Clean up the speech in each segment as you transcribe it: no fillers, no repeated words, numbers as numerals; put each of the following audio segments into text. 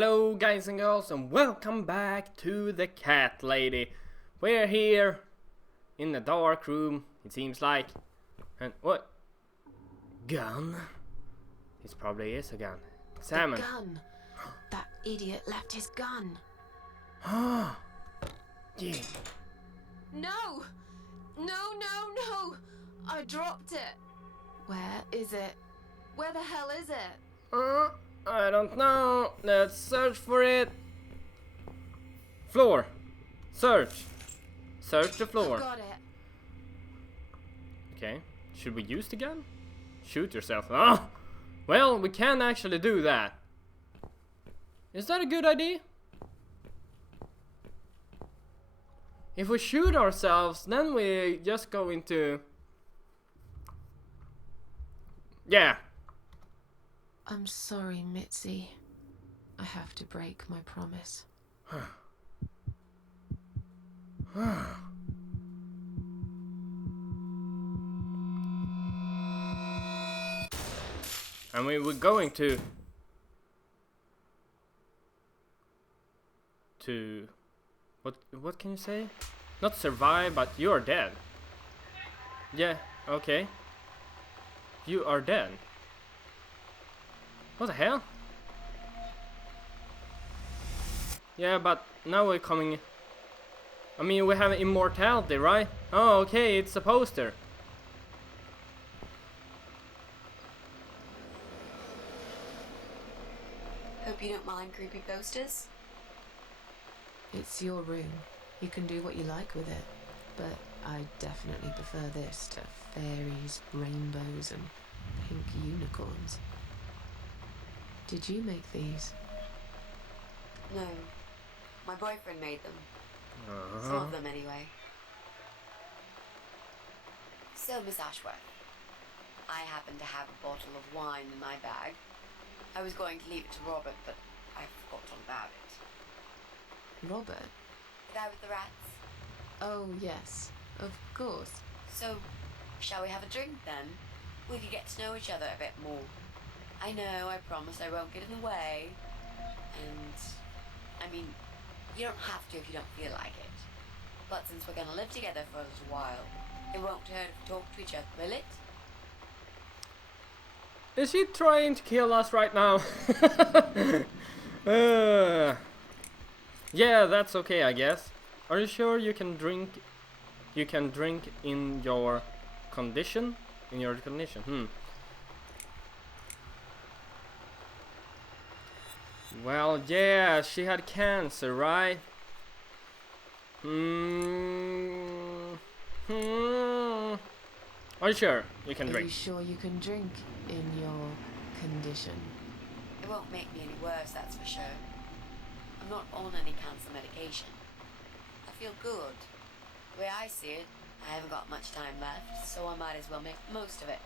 Hello guys and girls and welcome back to the cat lady. We're here in the dark room, it seems like. And what? Gun? This probably is a gun. Salmon. The gun. That idiot left his gun. Ah. Yeah. No! No! I dropped it. Where is it? Where the hell is it? I don't know. Let's search for it. Floor. Search. Search the floor. Got it. Okay. Should we use the gun? Shoot yourself. Ah! Well, we can actually do that. Is that a good idea? If we shoot ourselves, then we just go into... Yeah. I'm sorry, Mitzi. I have to break my promise. And we were going to what can you say? Not survive, but you are dead. Yeah, okay. You are dead. What the hell? Yeah, but now we're coming. I mean, we have immortality, right? Oh, okay, it's a poster. Hope you don't mind creepy posters. It's your room. You can do what you like with it. But I definitely prefer this to fairies, rainbows, and pink unicorns. Did you make these? No. My boyfriend made them. Some of them, anyway. So, Miss Ashworth, I happen to have a bottle of wine in my bag. I was going to leave it to Robert, but I forgot all about it. Robert? The guy with the rats? Oh, yes. Of course. So, shall we have a drink, then? We could get to know each other a bit more. I know, I promise I won't get in the way. And, I mean, you don't have to if you don't feel like it. But since we're gonna live together for a little while, it won't hurt if we talk to each other, will it? Is he trying to kill us right now? Yeah, that's okay, I guess. Are you sure you can drink? You can drink in your condition? In your condition? Well, yeah, she had cancer, right? Are you sure you can Are drink? you sure you can drink in your condition? It won't make me any worse, that's for sure. I'm not on any cancer medication. I feel good. The way I see it, I haven't got much time left, so I might as well make the most of it.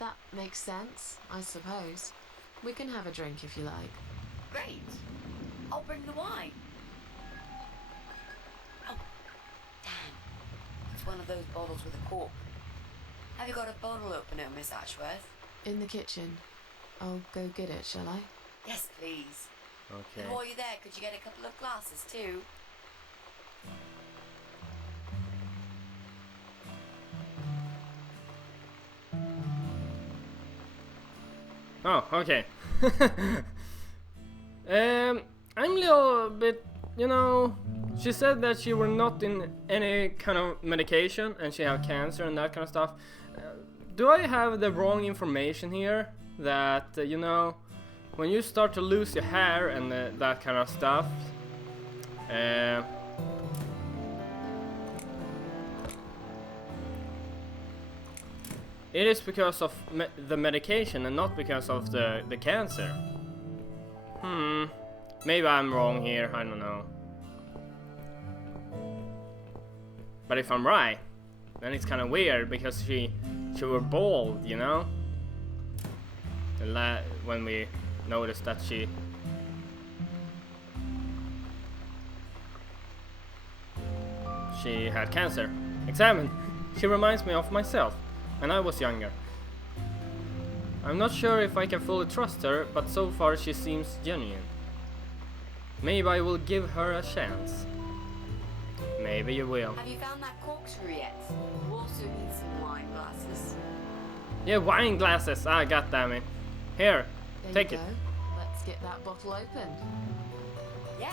That makes sense, I suppose. We can have a drink if you like. Great. I'll bring the wine. Oh, damn. It's one of those bottles with a cork. Have you got a bottle opener, Miss Ashworth? In the kitchen. I'll go get it, shall I? Yes, please. Okay. And while you're there, could you get a couple of glasses, too? Oh, okay. I'm a little bit, you know, she said that she were not in any kind of medication and she had cancer and that kind of stuff. Do I have the wrong information here? That, you know, when you start to lose your hair and that kind of stuff, it is because of the medication and not because of the cancer. Maybe I'm wrong here, I don't know. But if I'm right, then it's kind of weird because she were bald, you know? When we noticed that she had cancer. Examine. She reminds me of myself, and I was younger. I'm not sure if I can fully trust her, but so far she seems genuine. Maybe I will give her a chance. Maybe you will. Have you found that corkscrew yet? You also need some wine glasses. Yeah, wine glasses. Ah, goddammit. Here, There take you it. go. Let's get that bottle open. Yeah,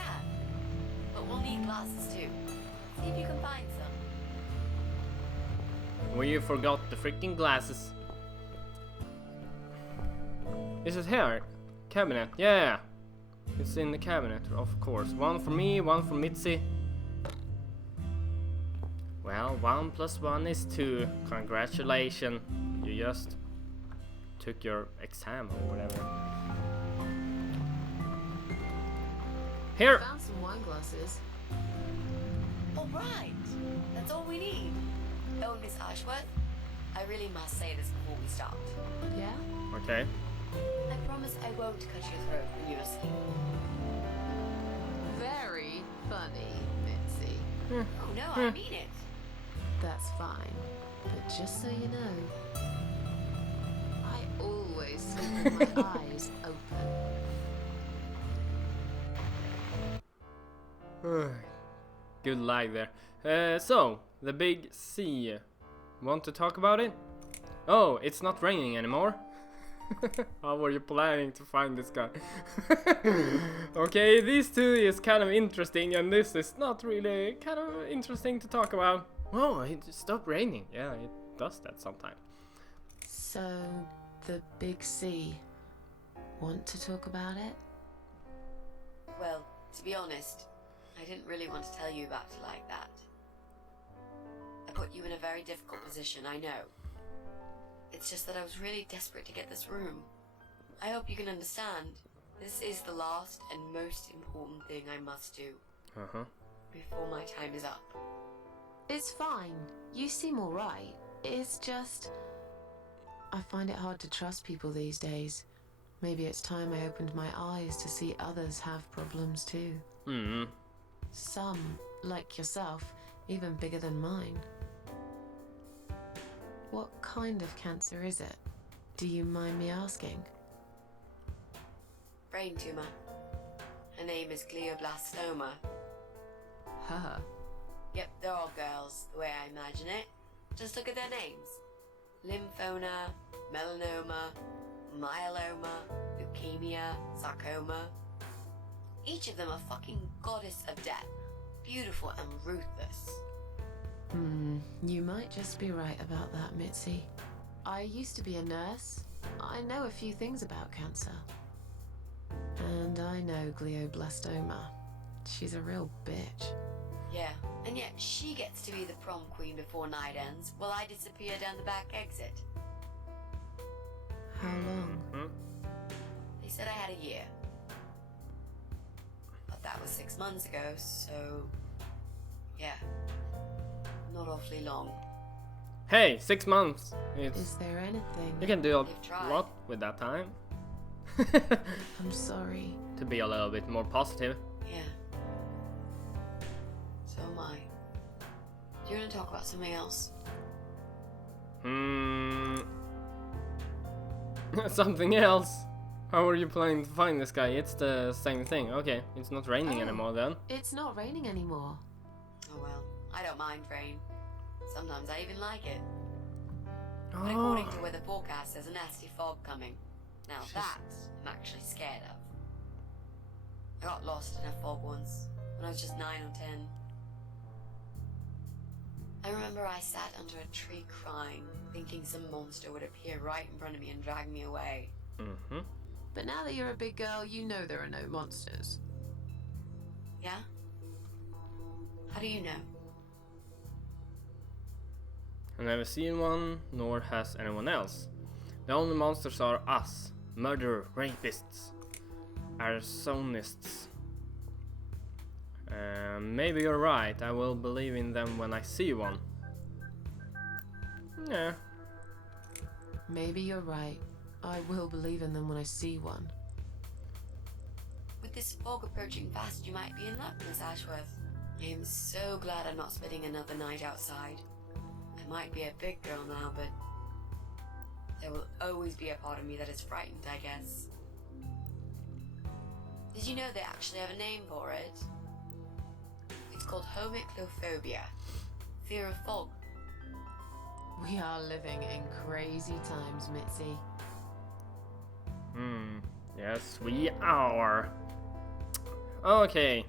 but we'll need glasses too. See if you can find some. We forgot the freaking glasses. Is it here? Cabinet. Yeah. It's in the cabinet, of course. One for me, one for Mitzi. Well, 1 + 1 is 2. Congratulations. You just took your exam or whatever. Here. Found some wine glasses. All right, that's all we need. Oh, Miss Ashworth, I really must say this before we start. Yeah? Okay. I promise I won't cut your throat when you're asleep. Very funny, Mitzi. Oh no, I mean it. That's fine. But just so you know, I always sleep with my eyes open. Good lie there. So, the big C. Want to talk about it? Oh, it's not raining anymore. How were you planning to find this guy? Okay, these two is kind of interesting, and this is not really kind of interesting to talk about. Oh, it stopped raining. Yeah, it does that sometimes. So, the big C. Want to talk about it? Well, to be honest, I didn't really want to tell you about it like that. I put you in a very difficult position, I know. It's just that I was really desperate to get this room. I hope you can understand. This is the last and most important thing I must do before my time is up. It's fine. You seem alright. It's just... I find it hard to trust people these days. Maybe it's time I opened my eyes to see others have problems too. Some, like yourself, even bigger than mine. What kind of cancer is it? Do you mind me asking? Brain tumor. Her name is glioblastoma. Haha. Yep, they're all girls, the way I imagine it. Just look at their names. Lymphoma, melanoma, myeloma, leukemia, sarcoma. Each of them a fucking goddess of death. Beautiful and ruthless. You might just be right about that, Mitzi. I used to be a nurse. I know a few things about cancer. And I know glioblastoma. She's a real bitch. Yeah, and yet she gets to be the prom queen before night ends, while I disappear down the back exit. How long? They said I had a year. But that was 6 months ago, so... yeah. Not awfully long. Hey, 6 months. Is there anything? You can do They've a tried. lot with that time. I'm sorry. To be a little bit more positive. Yeah. So am I. Do you want to talk about something else? Something else. How are you planning to find this guy? It's the same thing. Okay, it's not raining anymore then. It's not raining anymore. Oh well, I don't mind rain. Sometimes I even like it. But according to weather forecast, there's a nasty fog coming. Now that I'm actually scared of. I got lost in a fog once, when I was just 9 or 10. I remember I sat under a tree crying, thinking some monster would appear right in front of me and drag me away. But now that you're a big girl, you know there are no monsters. Yeah? How do you know? I've never seen one, nor has anyone else. The only monsters are us. Murderer, rapists, arsonists. Maybe you're right. I will believe in them when I see one. Yeah. Maybe you're right. I will believe in them when I see one. With this fog approaching fast, you might be in luck, Miss Ashworth. I am so glad I'm not spending another night outside. I might be a big girl now, but there will always be a part of me that is frightened, I guess. Did you know they actually have a name for it? It's called homiclophobia. Fear of fog. We are living in crazy times, Mitzi. Yes, we are. Okay.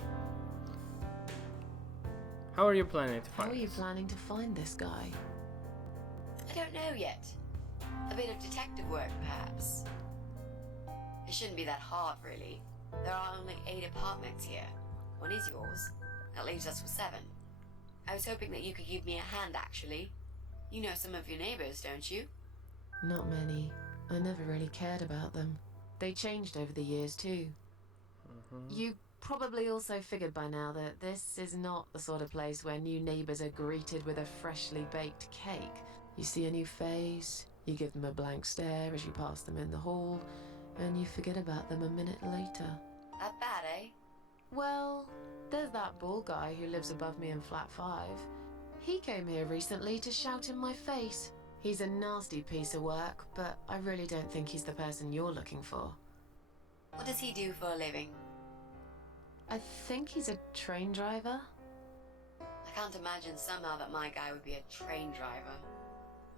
How are you planning to How find are you this? planning to find this guy? I don't know yet. A bit of detective work, perhaps. It shouldn't be that hard, really. There are only 8 apartments here. One is yours. That leaves us with 7. I was hoping that you could give me a hand, actually. You know some of your neighbors, don't you? Not many. I never really cared about them. They changed over the years too. You probably also figured by now that this is not the sort of place where new neighbors are greeted with a freshly baked cake. You see a new face, you give them a blank stare as you pass them in the hall, and you forget about them a minute later. That bad, eh? Well, there's that bald guy who lives above me in flat 5. He came here recently to shout in my face. He's a nasty piece of work, but I really don't think he's the person you're looking for. What does he do for a living? I think he's a train driver. I can't imagine somehow that my guy would be a train driver.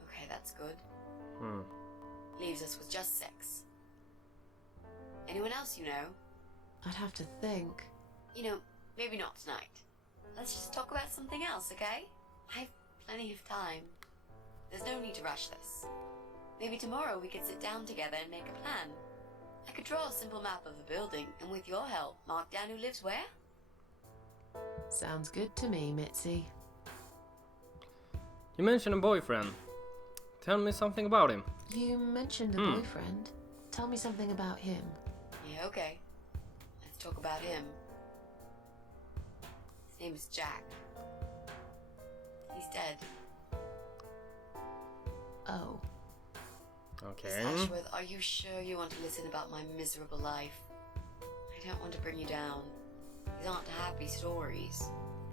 Okay, that's good. Leaves us with just 6. Anyone else you know? I'd have to think. You know, maybe not tonight. Let's just talk about something else, okay? I've plenty of time. There's no need to rush this. Maybe tomorrow we could sit down together and make a plan. I could draw a simple map of the building, and with your help, mark down who lives where. Sounds good to me, Mitzi. You mentioned a boyfriend. Tell me something about him. You mentioned a boyfriend. Tell me something about him. Yeah, okay. Let's talk about him. His name is Jack. He's dead. Oh. Okay. Miss Ashworth, are you sure you want to listen about my miserable life? I don't want to bring you down. These aren't happy stories.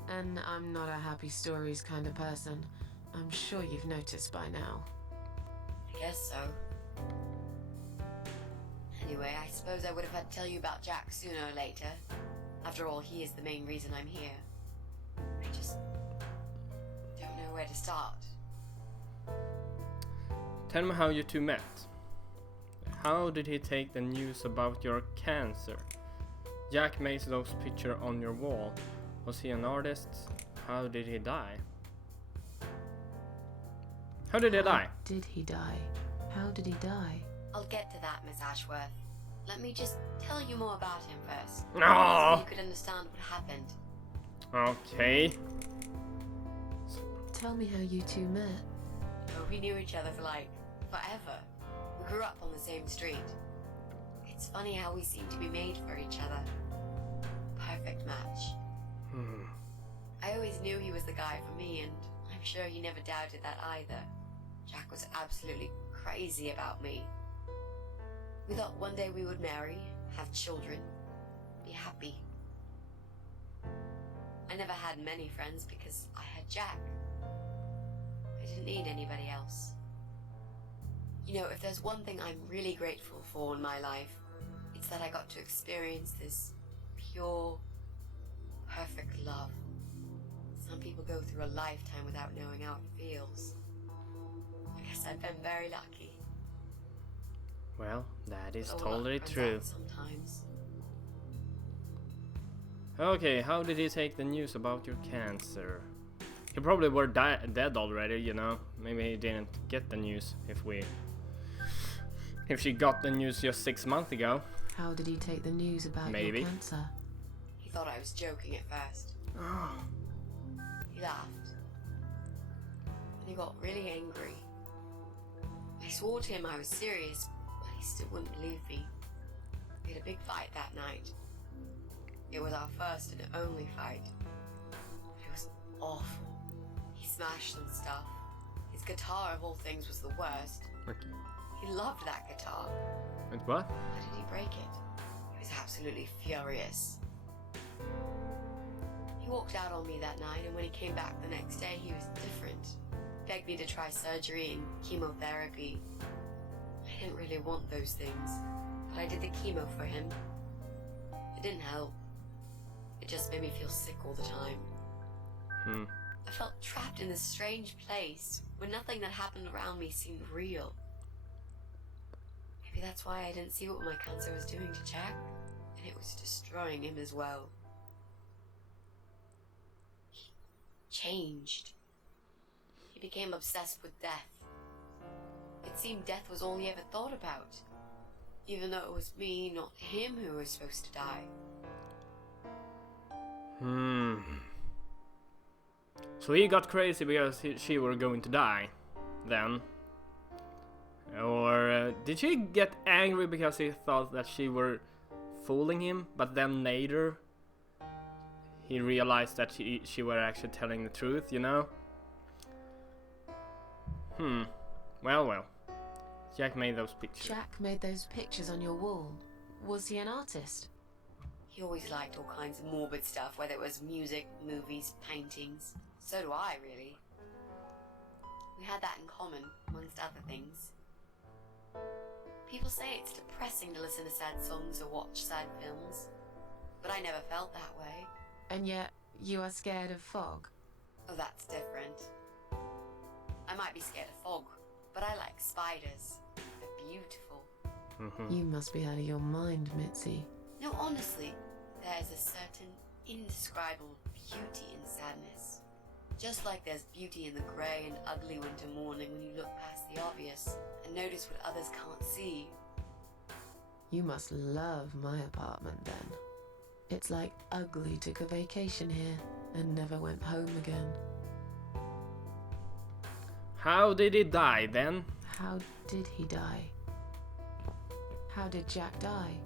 And I'm not a happy stories kind of person. I'm sure you've noticed by now. I guess so. Anyway, I suppose I would have had to tell you about Jack sooner or later. After all, he is the main reason I'm here. I just don't know where to start. Tell me how you two met. How did he take the news about your cancer? Jack made those pictures on your wall. Was he an artist? How did he die? How did he die? Did he die? How did he die? I'll get to that, Miss Ashworth. Let me just tell you more about him first. No. So you could understand what happened. Okay. Tell me how you two met. Oh, we knew each other for like forever. We grew up on the same street. It's funny how we seem to be made for each other. Perfect match. I always knew he was the guy for me, and I'm sure he never doubted that either. Jack was absolutely crazy about me. We thought one day we would marry, have children, be happy. I never had many friends because I had Jack. I didn't need anybody else. You know, if there's one thing I'm really grateful for in my life, it's that I got to experience this pure, perfect love. Some people go through a lifetime without knowing how it feels. I guess I've been very lucky. Well, that is But a lot totally runs true. out sometimes. Okay, how did he take the news about your cancer? He probably were dead already, you know. Maybe he didn't get the news if she got the news just 6 months ago. How did he take the news about Maybe. your cancer? He thought I was joking at first. He laughed. And he got really angry. I swore to him I was serious, but he still wouldn't believe me. We had a big fight that night. It was our first and only fight. It was awful. He smashed some stuff. His guitar, of all things, was the worst. He loved that guitar. Wait, what? Why did he break it? He was absolutely furious. He walked out on me that night, and when he came back the next day, he was different. Begged me to try surgery and chemotherapy. I didn't really want those things, but I did the chemo for him. It didn't help. It just made me feel sick all the time. I felt trapped in this strange place where nothing that happened around me seemed real. Maybe that's why I didn't see what my cancer was doing to Jack, and it was destroying him as well. He changed. He became obsessed with death. It seemed death was all he ever thought about, even though it was me, not him, who was supposed to die. So he got crazy because she were going to die, then? Or did she get angry because he thought that she were fooling him, but then later he realized that she were actually telling the truth, you know? Well. Jack made those pictures. Jack made those pictures on your wall. Was he an artist? He always liked all kinds of morbid stuff, whether it was music, movies, paintings. So do I, really. We had that in common, amongst other things. People say it's depressing to listen to sad songs or watch sad films, but I never felt that way. And yet, you are scared of fog? Oh, that's different. I might be scared of fog, but I like spiders. They're beautiful. You must be out of your mind, Mitzi. No, honestly, there's a certain indescribable beauty in sadness. Just like there's beauty in the grey and ugly winter morning when you look past the obvious and notice what others can't see. You must love my apartment then. It's like Ugly took a vacation here and never went home again. How did he die then? How did he die? How did Jack die?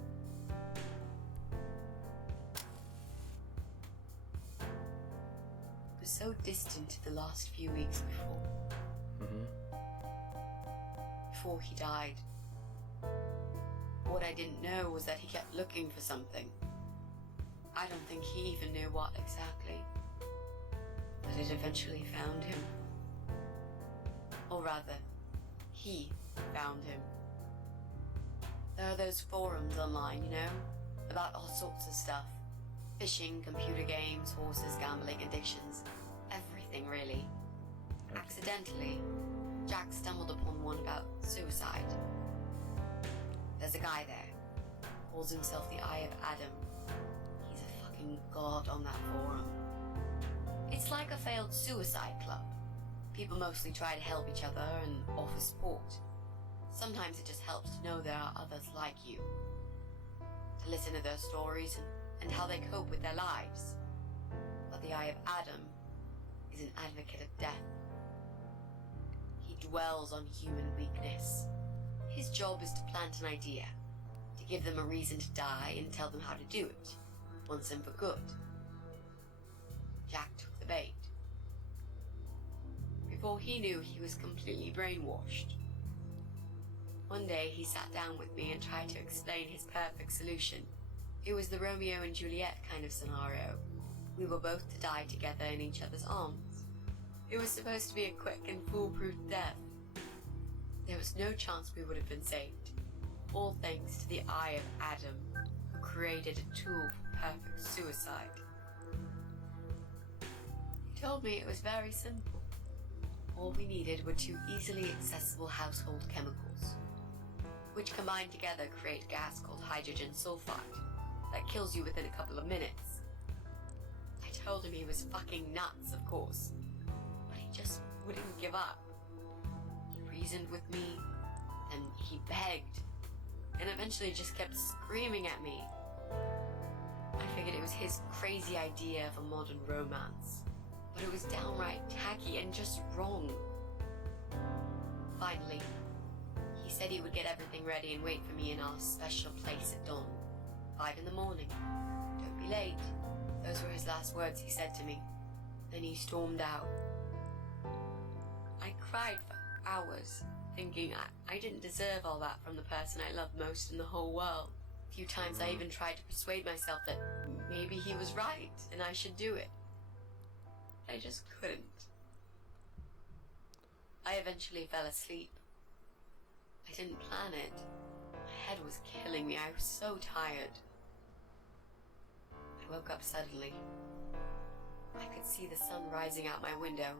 It was so distant to the last few weeks before he died. What I didn't know was that he kept looking for something. I don't think he even knew what exactly, but it eventually found him. Or rather, he found him. There are those forums online, you know, about all sorts of stuff. Fishing, computer games, horses, gambling, addictions. Everything, really. Accidentally, Jack stumbled upon one about suicide. There's a guy there. Calls himself the Eye of Adam. He's a fucking god on that forum. It's like a failed suicide club. People mostly try to help each other and offer support. Sometimes it just helps to know there are others like you. To listen to their stories and how they cope with their lives. But the Eye of Adam is an advocate of death. He dwells on human weakness. His job is to plant an idea, to give them a reason to die and tell them how to do it, once and for good. Jack took the bait. Before he knew, he was completely brainwashed. One day he sat down with me and tried to explain his perfect solution. It was the Romeo and Juliet kind of scenario. We were both to die together in each other's arms. It was supposed to be a quick and foolproof death. There was no chance we would have been saved. All thanks to the Eye of Adam, who created a tool for perfect suicide. He told me it was very simple. All we needed were 2 easily accessible household chemicals, which combined together create a gas called hydrogen sulfide that kills you within a couple of minutes. I told him he was fucking nuts, of course, but he just wouldn't give up. He reasoned with me, and he begged, and eventually just kept screaming at me. I figured it was his crazy idea of a modern romance, but it was downright tacky and just wrong. Finally, he said he would get everything ready and wait for me in our special place at dawn, 5 in the morning. Don't be late. Those were his last words he said to me. Then he stormed out. I cried for hours, thinking I didn't deserve all that from the person I loved most in the whole world. A few times I even tried to persuade myself that maybe he was right and I should do it. I just couldn't. I eventually fell asleep. I didn't plan it. My head was killing me. I was so tired. woke up suddenly. I could see the sun rising out my window.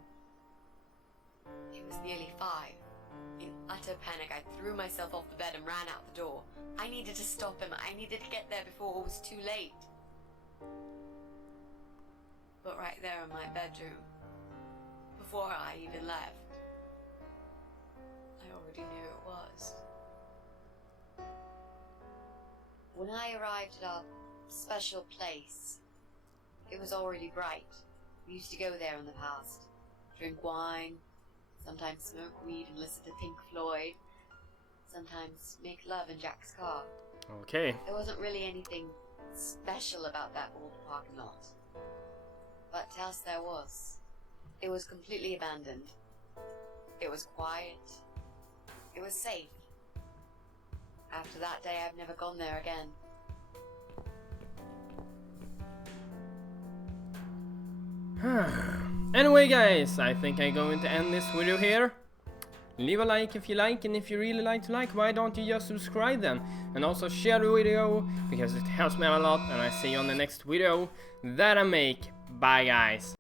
It was nearly 5. In utter panic, I threw myself off the bed and ran out the door. I needed to stop him. I needed to get there before it was too late. But right there in my bedroom, before I even left, I already knew it was. When I arrived at our special place, it was already bright. We used to go there in the past, drink wine, sometimes smoke weed and listen to Pink Floyd, sometimes make love in Jack's car. Okay. There wasn't really anything special about that old parking lot. But to us there was. It was completely abandoned. It was quiet. It was safe. After that day, I've never gone there again. Anyway guys, I think I'm going to end this video here. Leave a like if you like, and if you really like to like, why don't you just subscribe then? And also share the video, because it helps me out a lot, and I see you on the next video that I make. Bye guys.